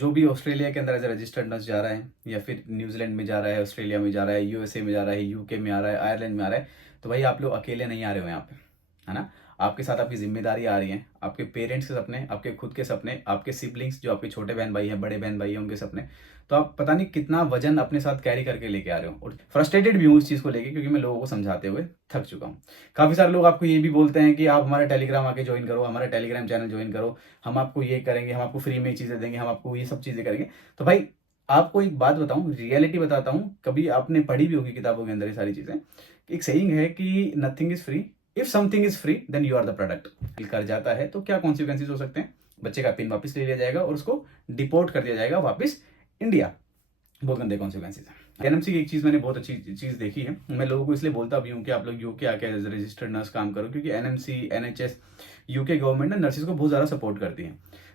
जो भी ऑस्ट्रेलिया के अंदर एज ए रजिस्टर्ड नर्स जा रहा है या फिर न्यूजीलैंड में जा रहा है, ऑस्ट्रेलिया में जा रहा है, यूएसए में जा रहा है, यूके में आ रहा है, आयरलैंड में आ रहा है, तो भाई आप लोग अकेले नहीं आ रहे हो यहाँ पे, है ना। आपके साथ आपकी जिम्मेदारी आ रही है, आपके पेरेंट्स के सपने, आपके खुद के सपने, आपके सिबलिंग्स जो आपके छोटे बहन भाई हैं, बड़े बहन भाई हैं, उनके सपने। तो आप पता नहीं कितना वजन अपने साथ कैरी करके लेके आ रहे हो, और फ्रस्ट्रेटेड भी हूँ इस चीज़ को लेके, क्योंकि मैं लोगों को समझाते हुए थक चुका हूँ। काफ़ी सारे लोग आपको ये भी बोलते हैं कि आप हमारा टेलीग्राम आके ज्वाइन करो, हमारा टेलीग्राम चैनल ज्वाइन करो, हम आपको ये करेंगे, हम आपको फ्री में चीज़ें देंगे, हम आपको ये सब चीज़ें करेंगे। तो भाई आपको एक बात बताऊं, रियलिटी बताता हूं, कभी आपने पढ़ी भी होगी किताबों के अंदर ये सारी चीज़ें। एक सेइंग है कि nothing is free, if something is free then you are the product. कर जाता है तो क्या कॉन्सिक्वेंसेज हो सकते हैं? बच्चे का पिन वापस ले लिया जाएगा और उसको डिपोर्ट कर दिया जाएगा वापस इंडिया। बहुत गंदे कॉन्सिक्वेंसेज है। एनएमसी की एक चीज़ मैंने बहुत अच्छी चीज़ देखी है, मैं लोगों को इसलिए बोलता भी हूँ कि आप लोग यूके आके एज रजिस्टर्ड नर्स काम करो, क्योंकि एनएमसी, एनएचएस, यूके गवर्नमेंट ना नर्सिस को बहुत ज़्यादा सपोर्ट करती है।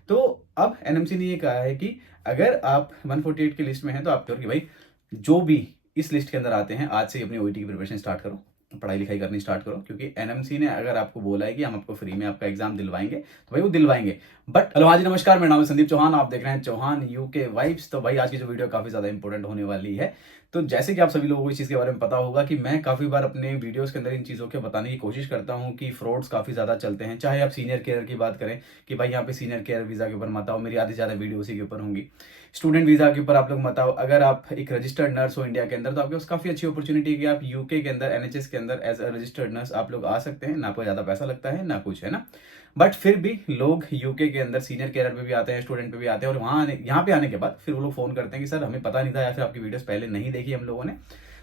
तो अब एनएमसी ने ये कहा है कि अगर आप 148 की लिस्ट में हैं तो आप करो कि भाई जो भी इस लिस्ट के अंदर आते हैं आज से अपनी ओईटी की प्रिपरेशन स्टार्ट करो, पढ़ाई लिखाई करनी स्टार्ट करो, क्योंकि एनएमसी ने अगर आपको बोला है कि हम आपको फ्री में आपका एग्जाम दिलवाएंगे तो भाई वो दिलवाएंगे। बट हेलो, हाँ जी, नमस्कार, मेरा नाम है संदीप चौहान, आप देख रहे हैं चौहान यूके वाइब्स। तो भाई आज की जो वीडियो काफी ज्यादा इंपॉर्टेंट होने वाली है। तो जैसे कि आप सभी लोगों को इस चीज के बारे में पता होगा कि मैं काफी बार अपने वीडियोस के अंदर इन चीजों के बताने की कोशिश करता हूं कि फ्रॉड्स काफी ज्यादा चलते हैं। चाहे आप सीनियर केयर की बात करें कि भाई यहाँ पे सीनियर केयर वीजा के ऊपर मत आओ, मेरी आधी ज्यादा वीडियो उसी के ऊपर होंगी। स्टूडेंट वीजा के ऊपर आप लोग मत आओ। अगर आप एक रजिस्टर्ड नर्स हो इंडिया के अंदर तो आपके पास काफी अच्छी अपॉर्चुनिटी है कि आप यूके के अंदर एनएचएस के अंदर एज अ रजिस्टर्ड नर्स आप लोग आ सकते हैं। ना आपको ज्यादा पैसा लगता है ना कुछ, है ना। बट फिर भी लोग यूके के अंदर सीनियर केयर पे भी आते हैं, स्टूडेंट पे भी आते हैं, और वहाँ यहाँ पे आने के बाद फिर वो लोग फोन करते हैं कि सर हमें पता नहीं था, या फिर आपकी वीडियोस पहले नहीं देखी हम लोगों ने,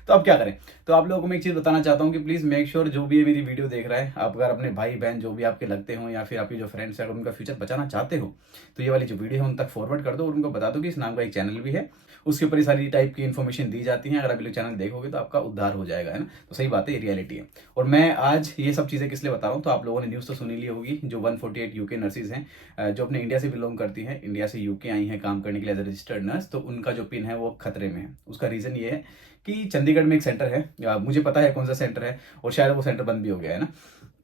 तो अब क्या करें। तो आप लोगों को मैं एक चीज़ बताना चाहता हूँ कि प्लीज़ मेक श्योर जो भी ये मेरी वीडियो देख रहा है, आप अगर अपने भाई बहन जो भी आपके लगते हो या फिर आपके जो फ्रेंड्स हैं, अगर उनका फ्यूचर बचाना चाहते हो तो ये वाली जो वीडियो है उन तक फॉरवर्ड कर दो, और उनको बता दो कि इस नाम का एक चैनल भी है, उसके ऊपर ये सारी टाइप की इन्फॉर्मेशन दी जाती है। अगर आप लोग चैनल देखोगे तो आपका उद्धार हो जाएगा, है ना। तो सही बात है, ये रियलिटी है। और मैं आज ये सब चीज़ें किस लिए बता रहा हूँ, तो आप लोगों ने न्यूज़ तो सुनी ली होगी, जो 148 यूके नर्सिस हैं जो अपने इंडिया से बिलोंग करती हैं, इंडिया से यूके आई हैं काम करने के लिए एज ए रजिस्टर्ड नर्स, तो उनका जो पिन है वो खतरे में है। उसका रीज़न ये है कि चंडीगढ़ में एक सेंटर है, मुझे पता है कौन सा सेंटर है, और शायद वो सेंटर बंद भी हो गया है ना।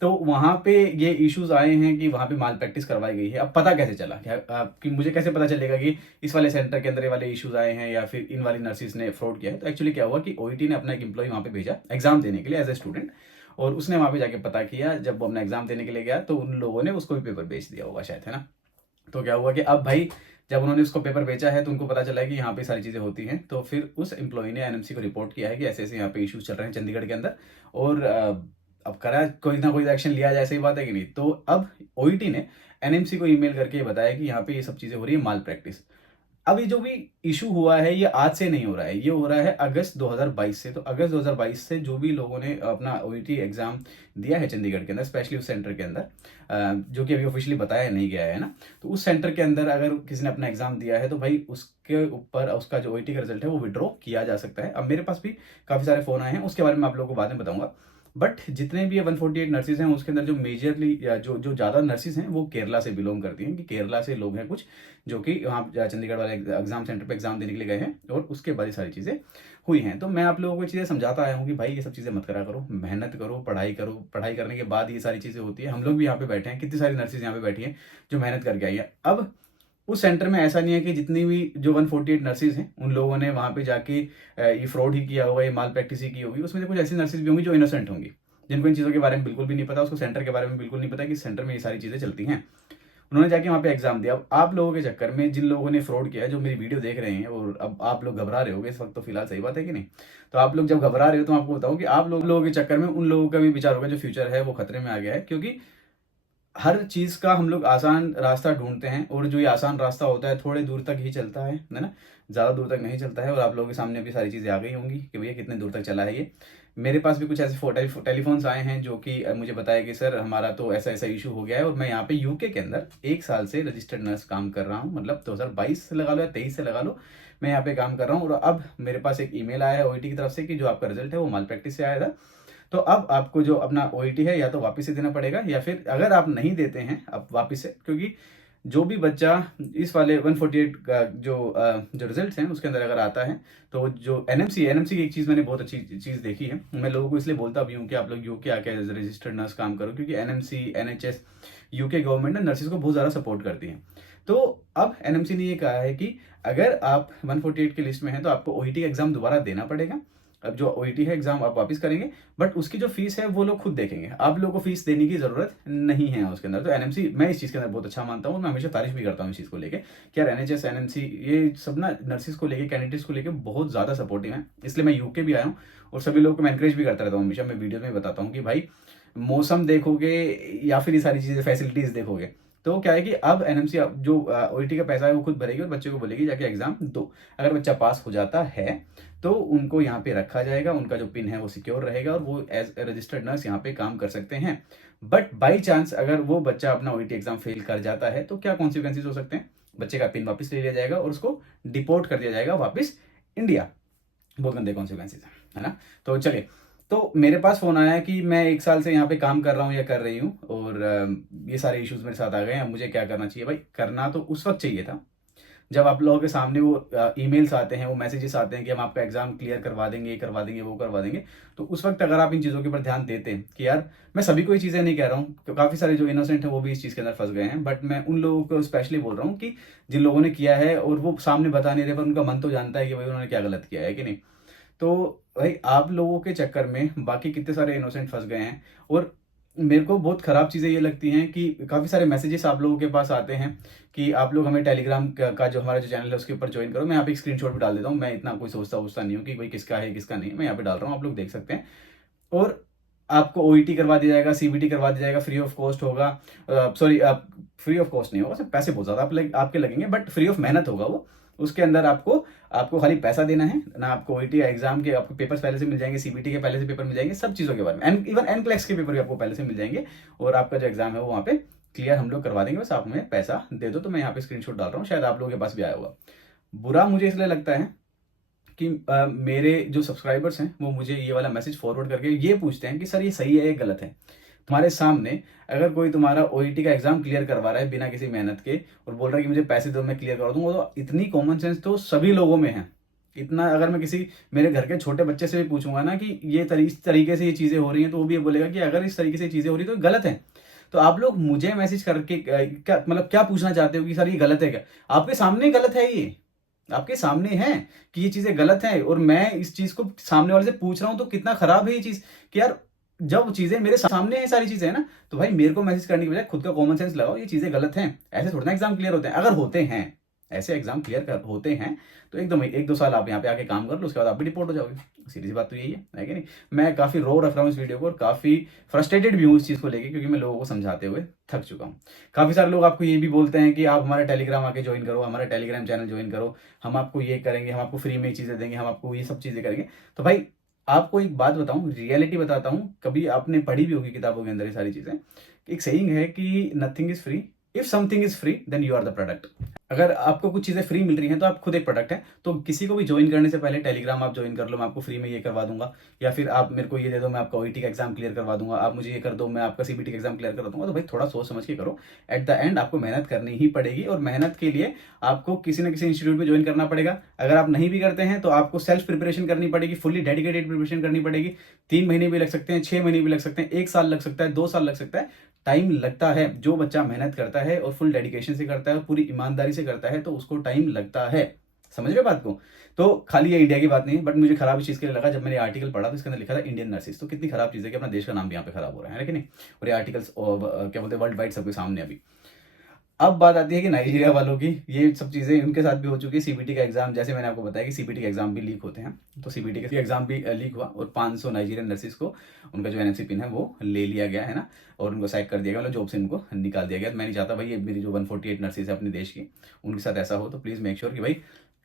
तो वहाँ पे ये इश्यूज आए हैं कि वहाँ पे माल प्रैक्टिस करवाई गई है। अब पता कैसे चला क्या, कि मुझे कैसे पता चलेगा कि इस वाले सेंटर के अंदर ये वाले इश्यूज आए हैं या फिर इन वाली नर्सिस ने फ्रॉड किया है? तो एक्चुअली क्या हुआ कि ओईटी ने अपना एक एम्प्लॉय वहाँ पे भेजा एग्जाम देने के लिए एज ए स्टूडेंट, और उसने वहाँ पे जाके पता किया। जब वो अपना एग्जाम देने के लिए गया तो उन लोगों ने उसको भी पेपर बेच दिया होगा शायद, है ना। तो क्या हुआ कि अब भाई जब उन्होंने उसको पेपर बेचा है तो उनको पता चला है कि यहाँ पे सारी चीज़ें होती हैं, तो फिर उस एम्प्लॉय ने एनएमसी को रिपोर्ट किया है कि ऐसे ऐसे यहाँ पे इश्यूज चल रहे हैं चंडीगढ़ के अंदर, और अब करा कोई ना कोई एक्शन लिया जाए, सही बात है कि नहीं। तो अब ओईटी ने एनएमसी को ईमेल करके ये बताया कि यहाँ पे ये सब चीज़ें हो रही है, माल प्रैक्टिस। अब ये जो भी इशू हुआ है ये आज से नहीं हो रहा है, ये हो रहा है अगस्त 2022 से। तो अगस्त 2022 से जो भी लोगों ने अपना ओईटी एग्जाम दिया है चंडीगढ़ के अंदर, स्पेशली उस सेंटर के अंदर जो कि अभी ऑफिशियली बताया नहीं गया है ना, तो उस सेंटर के अंदर अगर किसी ने अपना एग्जाम दिया है तो भाई उसके ऊपर उसका जो ओईटी का रिजल्ट है वो विड्रॉ किया जा सकता है। अब मेरे पास भी काफ़ी सारे फ़ोन आए हैं, उसके बारे में आप लोगों को बाद में बताऊंगा। बट जितने भी 148 नर्सिस हैं उसके अंदर जो मेजरली या जो जो ज़्यादा नर्सिस हैं वो केरला से बिलोंग करती हैं, कि केरला से लोग हैं कुछ जो कि वहाँ चंडीगढ़ वाले एग्जाम सेंटर पे एग्जाम देने के लिए गए हैं, और उसके बाद ये सारी चीज़ें हुई हैं। तो मैं आप लोगों को चीज़ें समझाता आया हूँ कि भाई ये सब चीज़ें मत करा करो, मेहनत करो, पढ़ाई करो, पढ़ाई करने के बाद ये सारी चीज़ें होती है। हम लोग भी यहाँ पे बैठे हैं, कितनी सारी नर्सिस यहाँ पे बैठी हैं जो मेहनत करके आई है। अब उस सेंटर में ऐसा नहीं है कि जितनी भी जो 148 नर्सिस हैं उन लोगों ने वहाँ पे जाके ये फ्रॉड ही किया होगा, ये माल प्रैक्टिस ही की होगी। उसमें से कुछ ऐसी नर्सिस भी होंगी जो इनोसेंट होंगी, जिनको इन चीज़ों के बारे में बिल्कुल भी नहीं पता, उसको सेंटर के बारे में बिल्कुल नहीं पता कि सेंटर में ये सारी चीज़ें चलती हैं। उन्होंने जाके वहाँ पे एग्जाम दिया। अब आप लोगों के चक्कर में जिन लोगों ने फ्रॉड किया है, जो मेरी वीडियो देख रहे हैं, और अब आप लोग घबरा रहे होगे इस वक्त, तो फिलहाल सही बात है कि नहीं। तो आप लोग जब घबरा रहे हो तो मैं आपको बताऊं कि आप लोगों के चक्कर में उन लोगों का भी बेचारों का जो फ्यूचर है वो खतरे में आ गया है, क्योंकि हर चीज का हम लोग आसान रास्ता ढूंढते हैं, और जो ये आसान रास्ता होता है थोड़े दूर तक ही चलता है ना, ज्यादा दूर तक नहीं चलता है। और आप लोगों के सामने भी सारी चीजें आ गई होंगी कि भैया कितने दूर तक चला है ये। मेरे पास भी कुछ ऐसे टेलीफोन्स आए हैं जो कि मुझे बताया कि सर हमारा तो ऐसा ऐसा इशू हो गया है, और मैं यहाँ पे यूके के अंदर 1 साल से रजिस्टर्ड नर्स काम कर रहा हूँ, मतलब 2022 से लगा लो या 23 से लगा लो, मैं यहाँ पे काम कर रहा हूँ। और अब मेरे पास एक ईमेल आया है ओईटी की तरफ से कि जो आपका रिजल्ट है वो माल प्रैक्टिस से आया था। तो अब आपको जो अपना ओईटी है या तो वापस से देना पड़ेगा, या फिर अगर आप नहीं देते हैं अब वापस से, क्योंकि जो भी बच्चा इस वाले 148 का जो रिजल्ट्स हैं उसके अंदर अगर आता है, तो जो एनएमसी की एक चीज़ मैंने बहुत अच्छी चीज़ देखी है, मैं लोगों को इसलिए बोलता भी हूँ कि आप लोग यूके आके एज रजिस्टर्ड नर्स काम करो, क्योंकि एनएमसी, एनएचएस, यूके गवर्नमेंट ना नर्सिस को बहुत ज़्यादा सपोर्ट करती है। तो अब एनएमसी ने ये कहा है कि अगर आप 148 की लिस्ट में हैं तो आपको ओईटी का एग्जाम दोबारा देना पड़ेगा। अब जो ओईटी है एग्जाम आप वापस करेंगे, बट उसकी जो फीस है वो लोग खुद देखेंगे, आप लोगों को फीस देने की जरूरत नहीं है उसके अंदर। तो एनएमसी मैं इस चीज़ के अंदर बहुत अच्छा मानता हूँ, मैं हमेशा तारीफ भी करता हूँ इस चीज़ को लेके कि यार एनएचएस एनएमसी ये सब ना नर्सिस को लेके, कैंडिडेट्स को लेके बहुत ज़्यादा सपोर्टिव है। इसलिए मैं यूके भी आया हूँ और सभी लोगों को मैं एनकरेज भी करता रहता हूँ, हमेशा मैं वीडियो में बताता हूँ कि भाई मौसम देखोगे या फिर ये सारी चीज़ें फैसिलिटीज़ देखोगे तो क्या है कि अब एनएमसी जो ओईटी का पैसा है वो खुद भरेगी और बच्चे को बोलेगी जाके एग्जाम दो। अगर बच्चा पास हो जाता है तो उनको यहाँ पे रखा जाएगा, उनका जो पिन है वो सिक्योर रहेगा और वो एज रजिस्टर्ड नर्स यहाँ पे काम कर सकते हैं। बट बाई चांस अगर वो बच्चा अपना ओईटी एग्जाम फेल कर जाता है तो क्या कॉन्सिक्वेंसेज हो सकते हैं? बच्चे का पिन वापस ले लिया जाएगा और उसको डिपोर्ट कर दिया जाएगा वापस इंडिया। बहुत गंदे कॉन्सिक्वेंसेज है ना। तो चलिए, तो मेरे पास फ़ोन आया कि मैं 1 साल से यहाँ पे काम कर रहा हूँ या कर रही हूँ और ये सारे इश्यूज़ मेरे साथ आ गए हैं, अब मुझे क्या करना चाहिए? भाई करना तो उस वक़्त चाहिए था जब आप लोगों के सामने वो ईमेल्स आते हैं, वो मैसेजेस आते हैं कि हम आपका एग्ज़ाम क्लियर करवा देंगे, ये करवा देंगे, वो करवा देंगे। तो उस वक़्त अगर आप इन चीज़ों के ऊपर ध्यान देते कि यार मैं सभी को ये चीज़ें नहीं कह रहा हूँ, तो काफ़ी सारे जो इनोसेंट हैं वो भी इस चीज़ के अंदर फँस गए हैं। बट मैं उन लोगों को स्पेशली बोल रहा हूँ कि जिन लोगों ने किया है और वो सामने बता नहीं रहे पर उनका मन तो जानता है कि भाई उन्होंने क्या गलत किया है कि नहीं। तो भाई आप लोगों के चक्कर में बाकी कितने सारे इनोसेंट फंस गए हैं। और मेरे को बहुत ख़राब चीज़ें ये लगती हैं कि काफ़ी सारे मैसेजेस आप लोगों के पास आते हैं कि आप लोग हमें टेलीग्राम का जो हमारा जो चैनल है उसके ऊपर ज्वाइन करो। मैं यहाँ पे एक स्क्रीनशॉट भी डाल देता हूँ, मैं इतना कोई सोचता नहीं हूँ कि भाई किसका है किसका नहीं है, मैं यहाँ पे डाल रहा हूँ, आप लोग देख सकते हैं। और आपको ओईटी करवा दिया जाएगा, सीबीटी करवा दिया जाएगा, फ्री ऑफ कॉस्ट होगा। सॉरी, आप फ्री ऑफ कॉस्ट नहीं होगा, सिर्फ पैसे बहुत ज़्यादा आपके लगेंगे, बट फ्री ऑफ मेहनत होगा वो। उसके अंदर आपको आपको खाली पैसा देना है ना। आपको ओईटी एग्जाम के आपको पेपर्स पहले से मिल जाएंगे, सीबीटी के पहले से पेपर मिल जाएंगे, सब चीज़ों के बारे में, एंड इवन एनक्लेक्स के पेपर भी आपको पहले से मिल जाएंगे। और आपका जो एग्जाम है वो वहाँ पे क्लियर हम लोग करवा देंगे, बस आप हमें पैसा दे दो। तो मैं यहाँ पे स्क्रीनशॉट डाल रहा हूँ, शायद आप लोगों के पास भी आया होगा। बुरा मुझे इसलिए लगता है कि मेरे जो सब्सक्राइबर्स हैं वो मुझे ये वाला मैसेज फॉरवर्ड करके ये पूछते हैं कि सर ये सही है या गलत है। तुम्हारे सामने अगर कोई तुम्हारा ओईटी का एग्जाम क्लियर करवा रहा है बिना किसी मेहनत के और बोल रहा है कि मुझे पैसे दो मैं क्लियर करवा दूंगा, तो इतनी कॉमन सेंस तो सभी लोगों में है। इतना अगर मैं किसी मेरे घर के छोटे बच्चे से भी पूछूंगा ना कि ये इस तरीके से ये चीज़ें हो रही हैं, तो वो भी ये बोलेगा कि अगर इस तरीके से चीज़ें हो रही तो गलत है। तो आप लोग मुझे मैसेज करके क्या मतलब क्या पूछना चाहते हो कि सर ये गलत है क्या? आपके सामने गलत है, ये आपके सामने है कि ये चीजें गलत हैं और मैं इस चीज को सामने वाले से पूछ रहा हूं, तो कितना खराब है ये चीज कि यार जब चीजें मेरे सामने है सारी चीजें है ना, तो भाई मेरे को मैसेज करने की बजाय खुद का कॉमन सेंस लगाओ, ये चीजें गलत हैं। ऐसे थोड़ा ना एग्जाम क्लियर होते हैं। अगर होते हैं ऐसे एग्जाम क्लियर होते हैं तो एकदम 1-2 साल आप यहाँ पे आके काम कर लो, उसके बाद आप भी डिपोर्ट हो जाओगे। सीधी सी बात तो यही है कि नहीं। मैं काफी रो रख रहा हूँ इस वीडियो को और काफी फ्रस्ट्रेटेड भी हूँ इस चीज को लेके, क्योंकि मैं लोगों को समझाते हुए थक चुका हूँ। काफी सारे लोग आपको ये भी बोलते हैं कि आप हमारा टेलीग्राम आके ज्वाइन करो, हमारा टेलीग्राम चैनल ज्वाइन करो, हम आपको ये करेंगे, हम आपको फ्री में चीजें देंगे, हम आपको ये सब चीजें करेंगे। तो भाई आपको एक बात बताऊं, रियलिटी बताता हूं, कभी आपने पढ़ी भी होगी किताबों के अंदर ये सारी चीजें। एक सेइंग है कि nothing is free, if something is free then you are the product. अगर आपको कुछ चीजें फ्री मिल रही हैं तो आप खुद एक प्रोडक्ट है। तो किसी को भी ज्वाइन करने से पहले टेलीग्राम आप ज्वाइन कर लो, मैं आपको फ्री में ये करवा दूंगा, या फिर आप मेरे को ये दे दो मैं आपका ओईटी का एग्जाम क्लियर करवा दूंगा, आप मुझे ये कर दो मैं आपका सीबीटी का एग्जाम क्लियर करवा दूंगा। तो भाई थोड़ा सोच समझ के करो। एट द एंड आपको मेहनत करनी ही पड़ेगी और मेहनत के लिए आपको किसी न किसी इंस्टीट्यूट में ज्वाइन करना पड़ेगा। अगर आप नहीं भी करते हैं तो आपको सेल्फ प्रिपरेशन करनी पड़ेगी, फुल्ली डेडिकेटेड प्रिपरेशन करनी पड़ेगी। 3 महीने भी लग सकते हैं, 6 महीने भी लग सकते हैं, 1 साल लग सकता है, 2 साल लग सकता है। टाइम लगता है। जो बच्चा मेहनत करता है और फुल डेडिकेशन से करता है, पूरी ईमानदारी से करता है, तो उसको टाइम लगता है। समझ रहे बात को? तो खाली ये इंडिया की बात नहीं है, बट मुझे खराब इस चीज़ के लिए लगा जब मैंने आर्टिकल पढ़ा तो इसके अंदर लिखा था इंडियन नर्सिस। तो कितनी खराब चीज़ है कि अपना देश का नाम भी यहाँ पे खराब हो रहा है कि नहीं। और ये आर्टिकल्स क्या बोलते हैं वर्ल्ड वाइड सबके सामने अभी। अब बात आती है कि नाइजीरिया वालों की, ये सब चीज़ें उनके साथ भी हो चुकी है। सीबीटी का एग्जाम, जैसे मैंने आपको बताया कि सीबीटी का एग्जाम भी लीक होते हैं, तो सीबीटी का एग्जाम भी लीक हुआ और 500 नाइजीरियन नर्सिस को उनका जो एनएमसी पिन है वो ले लिया गया है ना, और उनको सैक कर दिया गया, मतलब जॉब से उनको निकाल दिया गया। मैं नहीं चाहता भाई ये मेरी जो 148 नर्सिस है अपने देश की उनके साथ ऐसा हो। तो प्लीज़ मेक श्योर कि भाई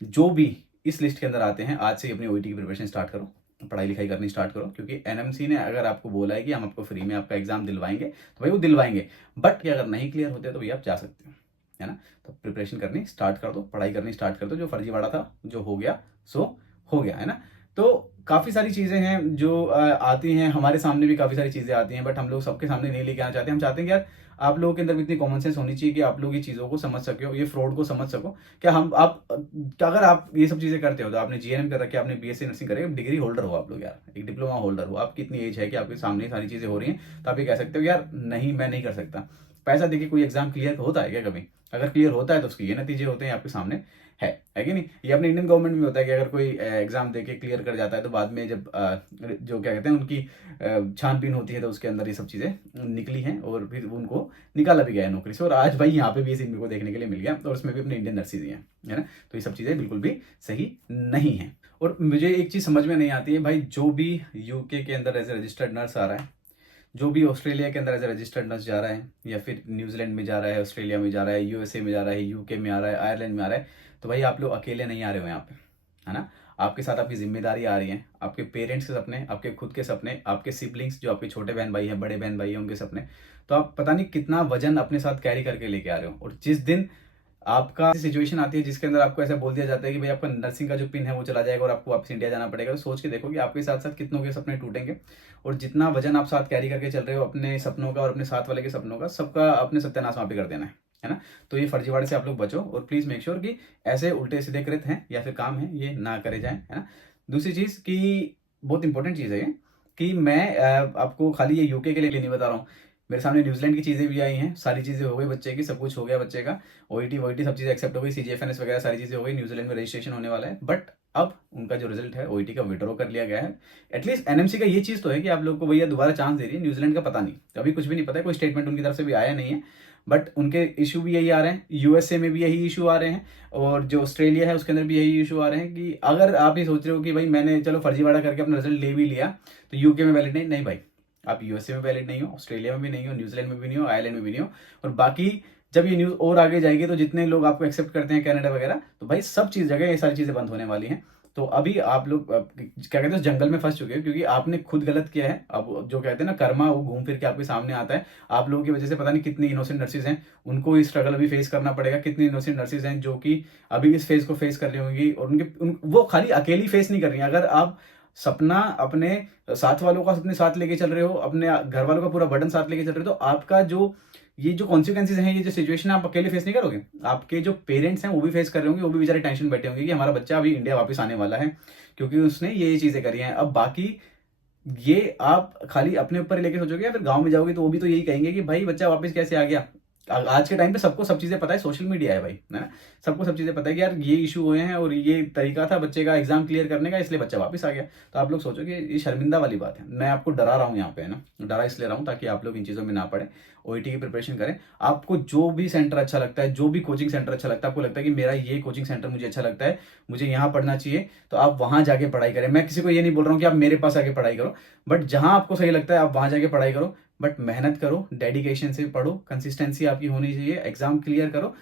जो भी इस लिस्ट के अंदर आते हैं आज से ही अपनी ओईटी की प्रिपरेशन स्टार्ट करो, पढ़ाई लिखाई करनी स्टार्ट करो। क्योंकि एनएमसी ने अगर आपको बोला है कि हम आपको फ्री में आपका एग्जाम दिलवाएंगे तो भाई वो दिलवाएंगे, बट अगर नहीं क्लियर होते तो भैया आप जा सकते हो, है ना। तो प्रिपरेशन करनी स्टार्ट कर दो, पढ़ाई करनी स्टार्ट कर दो। जो फर्जीवाड़ा था जो हो गया सो हो गया, है ना। तो काफ़ी सारी चीज़ें हैं जो आती हैं, हमारे सामने भी काफ़ी सारी चीज़ें आती हैं, बट हम लोग सबके सामने नहीं लेके आना चाहते। हम चाहते हैं कि यार आप लोगों के अंदर भी इतनी कॉमन सेंस होनी चाहिए कि आप लोग ये चीज़ों को समझ सको, ये फ्रॉड को समझ सको। क्या हम आप अगर आप ये सब चीज़ें करते हो तो आपने जीएनएम कर रखी है, आपने बीएससी नर्सिंग करें, डिग्री होल्डर हो आप लोग यार, एक डिप्लोमा होल्डर हो, आपकी इतनी एज है कि आपके सामने सारी चीज़ें हो रही हैं, तो आप ये कह सकते हो यार नहीं मैं नहीं कर सकता। पैसा देके कोई एग्जाम क्लियर होता है क्या कभी? अगर क्लियर होता है तो उसके ये नतीजे होते हैं आपके सामने है कि नहीं? ये अपने इंडियन गवर्नमेंट में होता है कि अगर कोई एग्जाम देके क्लियर कर जाता है तो बाद में जब जो क्या कहते हैं उनकी छानबीन होती है तो उसके अंदर ये सब चीज़ें निकली हैं और फिर उनको निकाला भी गया है नौकरी से। और आज भाई यहाँ पे भी इसी को देखने के लिए मिल गया और उसमें भी अपने इंडियन नर्सेज ही हैं, है ना? तो ये सब चीज़ें बिल्कुल भी सही नहीं है। और मुझे एक चीज़ समझ में नहीं आती है भाई, जो भी यूके के अंदर एज ए रजिस्टर्ड नर्स आ रहा है, जो भी ऑस्ट्रेलिया के अंदर एज ए रजिस्टर्ड नर्स जा रहा है, या फिर न्यूजीलैंड में जा रहा है, ऑस्ट्रेलिया में जा रहा है, यूएसए में जा रहा है, यूके में आ रहा है, आयरलैंड में आ रहा है, तो भाई आप लोग अकेले नहीं आ रहे हो यहाँ पे, है ना? आपके साथ आपकी जिम्मेदारी आ रही है, आपके पेरेंट्स के सपने, आपके खुद के सपने, आपके सिबलिंग्स जो आपके छोटे बहन भाई हैं, बड़े बहन भाई हैं, उनके सपने। तो आप पता नहीं कितना वजन अपने साथ कैरी करके लेके आ रहे हो। और जिस दिन आपका सिचुएशन आती है जिसके अंदर आपको ऐसा बोल दिया जाता है कि भाई आपका नर्सिंग का जो पिन है वो चला जाएगा और आपको वापस इंडिया जाना पड़ेगा, तो सोच के देखो कि आपके साथ साथ कितनों के सपने टूटेंगे। और जितना वजन आप साथ कैरी करके चल रहे हो अपने सपनों का और अपने साथ वाले के सपनों का, सबका अपने सत्यानाश वहाँ पे कर देना है ना? तो ये फर्जीवाड़े से आप लोग बचो और प्लीज मेक श्योर कि ऐसे उल्टे सीधे कृत हैं या फिर काम है ये ना करे जाए, है ना? दूसरी चीज की बहुत इंपॉर्टेंट चीज है ये कि मैं आपको खाली ये यूके के लिए नहीं बता रहा हूँ, मेरे सामने न्यूजीलैंड की चीज़ें भी आई हैं, सारी चीज़ें हो गई बच्चे की, सब कुछ हो गया बच्चे का, ओईटी वोईटी सब चीज़ें एक्सेप्ट हो गई, सीजीएफएनएस वगैरह सारी चीज़ें हो गई, न्यूजीलैंड में रजिस्ट्रेशन होने वाला है। बट अब उनका जो रिजल्ट है ओईटी का विड्रॉ कर लिया गया है। एटलीस्ट एनएमसी का ये चीज़ तो है कि आप लोग को भैया दोबारा चांस दे रही है। न्यूजीलैंड का पता नहीं, अभी कुछ भी नहीं पता है, कोई स्टेटमेंट उनकी तरफ से भी आया नहीं है, बट उनके इशू भी यही आ रहे हैं, यूएसए में भी यही इशू आ रहे हैं, और जो ऑस्ट्रेलिया है उसके अंदर भी यही इशू आ रहे हैं कि अगर आप ये सोच रहे हो कि भाई मैंने चलो फर्जीवाड़ा करके अपना रिजल्ट ले भी लिया तो यूके में वैलिड नहीं भाई, आप यूएसए में वैलिड नहीं हो, ऑस्ट्रेलिया में भी नहीं हो, न्यूजीलैंड में भी नहीं हो, आयरलैंड में भी नहीं हो। और बाकी जब ये न्यूज़ और आगे जाएगी तो जितने लोग आपको एक्सेप्ट करते हैं कनाडा वगैरह, तो भाई सब चीज़ जगह ये सारी चीज़ें बंद होने वाली हैं। तो अभी आप लोग क्या कहते हैं उस जंगल में फंस चुके हो, क्योंकि आपने खुद गलत किया है। अब जो कहते हैं ना कर्मा, वो घूम फिर के आपके सामने आता है। आप लोगों की वजह से पता नहीं कितनी इनोसेंट नर्सेज हैं, उनको ये स्ट्रगल अभी फेस करना पड़ेगा। कितनी इनोसेंट नर्सेज हैं जो कि अभी इस फेज को फेस कर रही होंगी, और वो खाली अकेली फेस नहीं कर रही हैं। अगर आप सपना अपने साथ वालों का अपने साथ लेके चल रहे हो, अपने घर वालों का पूरा बर्डन साथ लेके चल रहे हो, तो आपका जो ये जो कॉन्सिक्वेंसेज हैं, ये जो सिचुएशन है, आप अकेले फेस नहीं करोगे, आपके जो पेरेंट्स हैं वो भी फेस कर रहे होंगे, वो भी बेचारे टेंशन बैठे होंगे कि हमारा बच्चा अभी इंडिया वापस आने वाला है क्योंकि उसने ये चीजें करी हैं। अब बाकी ये आप खाली अपने ऊपर लेके सोचोगे या फिर गांव में जाओगे तो वो भी तो यही कहेंगे कि भाई बच्चा वापस कैसे आ गया। आज के टाइम पे सबको सब चीजें पता है, सोशल मीडिया है भाई, है ना? सबको सब चीजें पता है कि यार ये इशू हुए हैं और ये तरीका था बच्चे का एग्जाम क्लियर करने का, इसलिए बच्चा वापस आ गया। तो आप लोग सोचो कि ये शर्मिंदा वाली बात है। मैं आपको डरा रहा हूँ यहाँ पे, है ना? डरा इसलिए रहा हूँ ताकि आप लोग इन चीजों में ना पड़े, ओईटी की प्रिपरेशन करें। आपको जो भी सेंटर अच्छा लगता है, जो भी कोचिंग सेंटर अच्छा लगता है, आपको लगता है कि मेरा ये कोचिंग सेंटर मुझे अच्छा लगता है, मुझे यहाँ पढ़ना चाहिए, तो आप वहां जाके पढ़ाई करें। मैं किसी को ये नहीं बोल रहा हूँ कि आप मेरे पास आके पढ़ाई करो, बट जहां आपको सही लगता है आप वहां जाके पढ़ाई करो। बट मेहनत करो, डेडिकेशन से पढ़ो, कंसिस्टेंसी आपकी होनी चाहिए, एग्जाम क्लियर करो,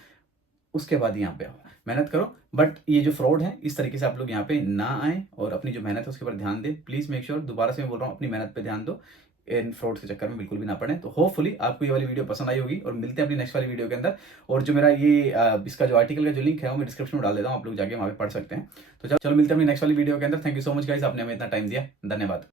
उसके बाद यहाँ पे आओ, मेहनत करो। बट ये जो फ्रॉड है इस तरीके से आप लोग यहाँ पे ना आए और अपनी जो मेहनत है उसके ऊपर ध्यान दे। प्लीज मेक श्योर, दोबारा से मैं बोल रहा हूँ, अपनी मेहनत पे ध्यान दो, इन फ्रॉड के चक्कर में बिल्कुल भी ना पड़े। तो होपफुली आपको ये वाली वीडियो पसंद आई होगी, और मिलते हैं अपनी नेक्स्ट वाली वीडियो के अंदर। और जो मेरा ये इसका जो आर्टिकल का जो लिंक है वो मैं डिस्क्रिप्शन में डाल देता हूँ, आप लोग जाके वहाँ पे पढ़ सकते हैं। तो चलो मिलते हैं अपनी नेक्स्ट वाली वीडियो के अंदर। Thank you so much guys, आपने हमें इतना टाइम दिया, धन्यवाद।